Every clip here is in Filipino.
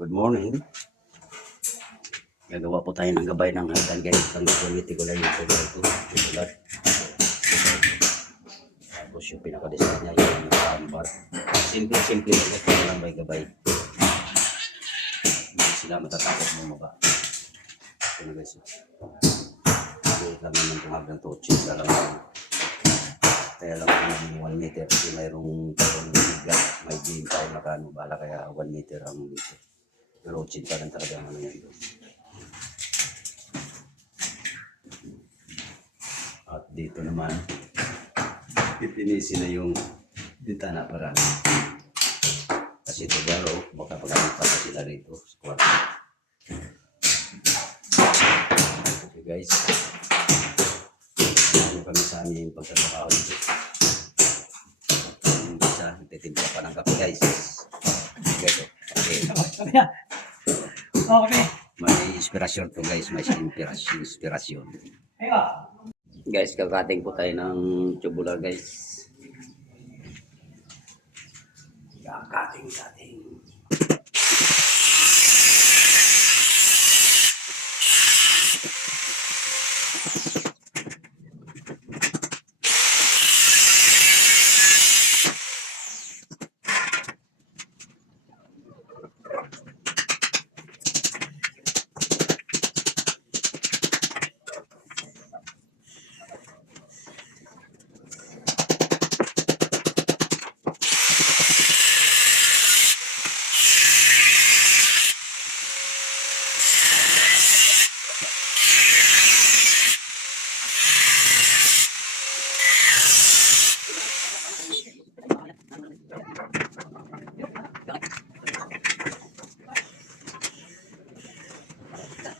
Good morning. Gagawa po tayo ng gabay ng hagdan guys. Ang quality ko lang yung tubular ko. Tubular. Tapos yung pinaka-design niya yung ambar. Simple-simple lang ito lang may gabay. Hindi sila matatakot mo ba. Ito na guys. Ito lang naman itong hagdan to. Cheese na lang yung kaya lang yung 1 meter kasi mayroong may game tayo na kano bala kaya 1 meter ang dito. Pero 80 pa rin talaga ang ano yan. At dito naman, pipinisin na yung bintana para kasi ito garo, baka pagamit pa sila rito sa kwarto. Okay guys. Ano kami sa aming pagtatrabaho dito. Yung isa, nagtitimpla pa ng kape guys. Guys, oh. okay. Okay. May inspirasyon to guys, may inspirasyon. inspirasyon. Guys, kakating po tayo ng tubular guys. Kakating, kating.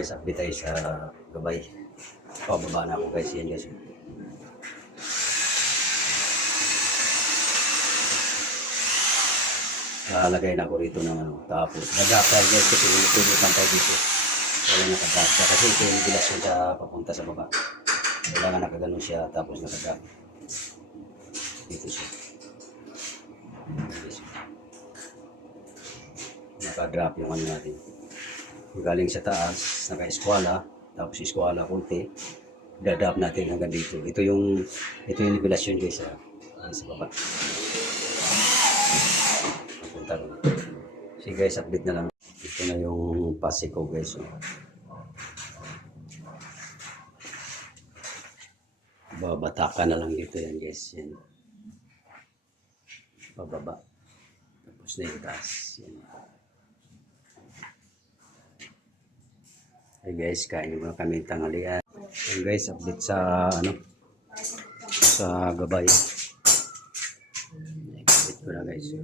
Guys, update tayo sa gabay. Pababa na ako guys. Yan guys. Lalagay na ako rito ng ano. Tapos, nag-apply guys kasi pinutan tayo dito. Wala nakagasa. Kasi ito yung bilas yun sa papunta sa baba. Kailangan nakaganon siya. Tapos siya. Dito siya. Nakadrop yung ano natin. Galing sa taas, naka-eskwala. Tapos eskwala konti. Dadrop natin hanggang dito. Ito yung ito yung nivelasyon guys sa, sa baba. Punta rin. Sige guys, update na lang. Ito na yung pasi ko guys. oh. Babatakan na lang dito yan guys. Yan. Bababa. Tapos na yung taas. Yan. Hey guys, kain muna kami ng tanghalian. Yan guys, update sa ano sa gabay. Update ko na guys.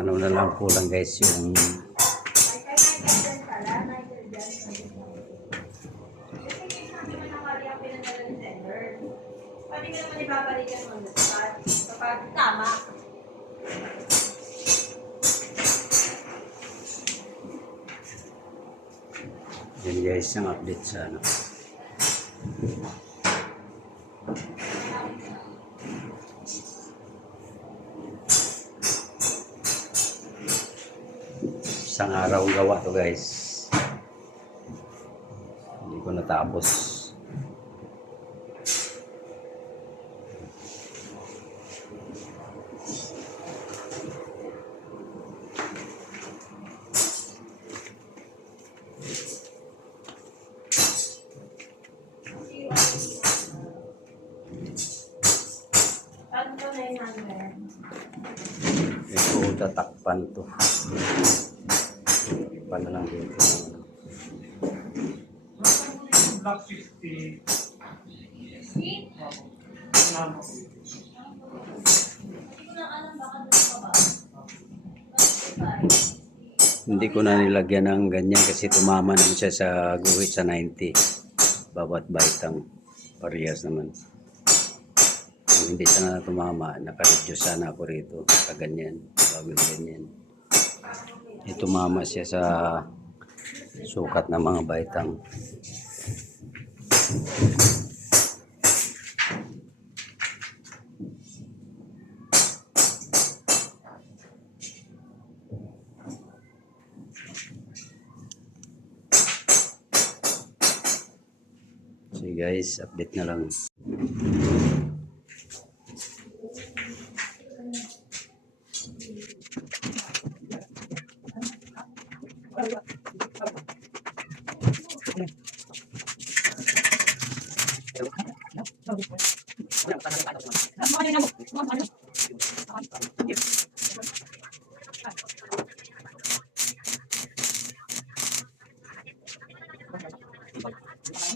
Ano na lang po lang guys yung Pwede ka naman ibabalikan mo kapag tama. Yan guys, ang update sa ano. Isang araw gawa to guys. Hindi ko natapos. Ano to 900? Ito tatakpan to. Takpan na lang dito. Block 60. See? Ano? Hindi ko na alam baka doon pa ba? 25. Hindi ko na nilagyan ng ganyan kasi tumama naman siya sa guhit sa 90. Bawat baitang parehas naman. Hindi sana tumama, nakareduce sana ako rito. Sa ganyan, bago yung ganyan. Eh, tumama siya sa sukat ng mga baitang. So guys, update na lang.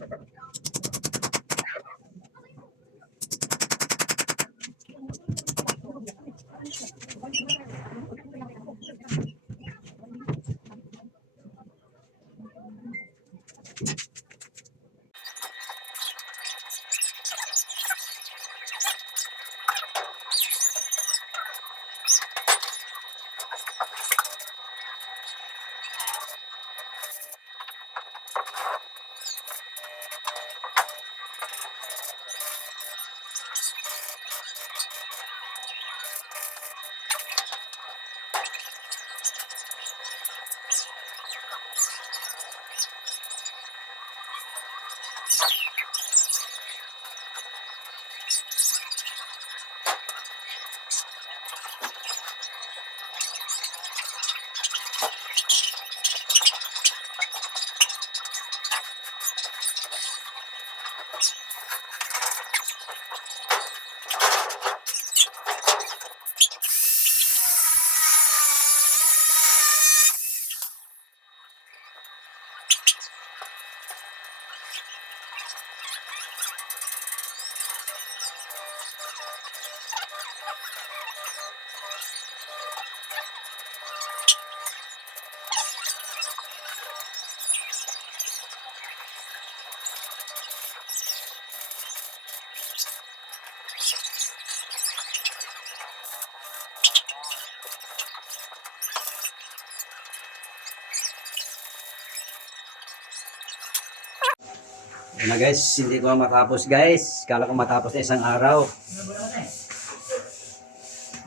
you Yun na guys, hindi ko matapos guys. Kala ko matapos na isang araw.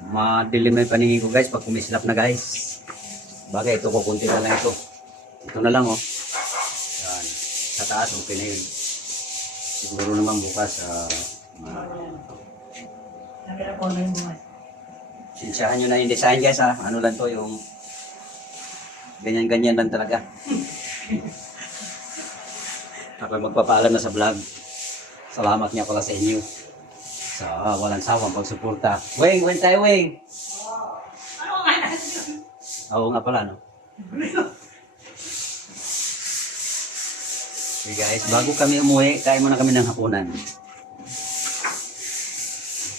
Madilim na yung paningin ko guys pag kumislap na guys. Bagay, ito ko kunti na lang ito. Ito na lang oh. Yan. Sa taas, okay na yun. Siguro naman bukas, ah, mga. Sinsyahan nyo na yung design guys ha. Ano lang to yung ganyan-ganyan lang talaga. Ako magpapaalam na sa vlog. Salamat nga pala sa inyo. Sa walang sawang pagsuporta. Weng, weng tayo, weng. Ano nga natin? Oo nga pala, no? Okay guys, bago kami umuwi, kain muna kami ng hapunan.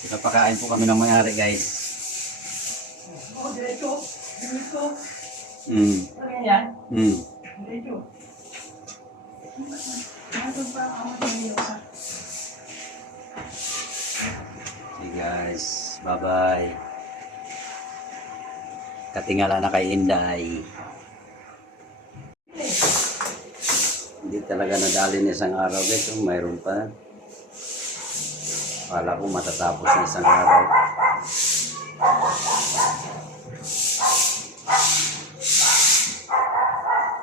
Pinapakain po kami ng mayari guys. Oh, diretso. Diretso. Mm. Ano yan? Mm. Diretso. Okay guys, bye-bye. Katingala na kay Inday. Hindi talaga nadali na isang araw guys. Oh, mayroon pa. Kala ko matatapos na isang araw.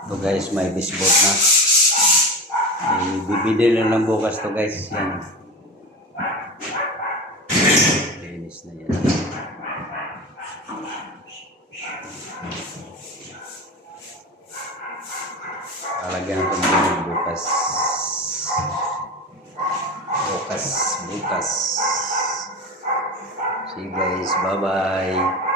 Ito guys, may baseboard na. Bibili na lang bukas to guys. Yan. Linis na yan. Lalagyan ng pagbinig bukas. Bukas, bukas. See you guys. Bye-bye.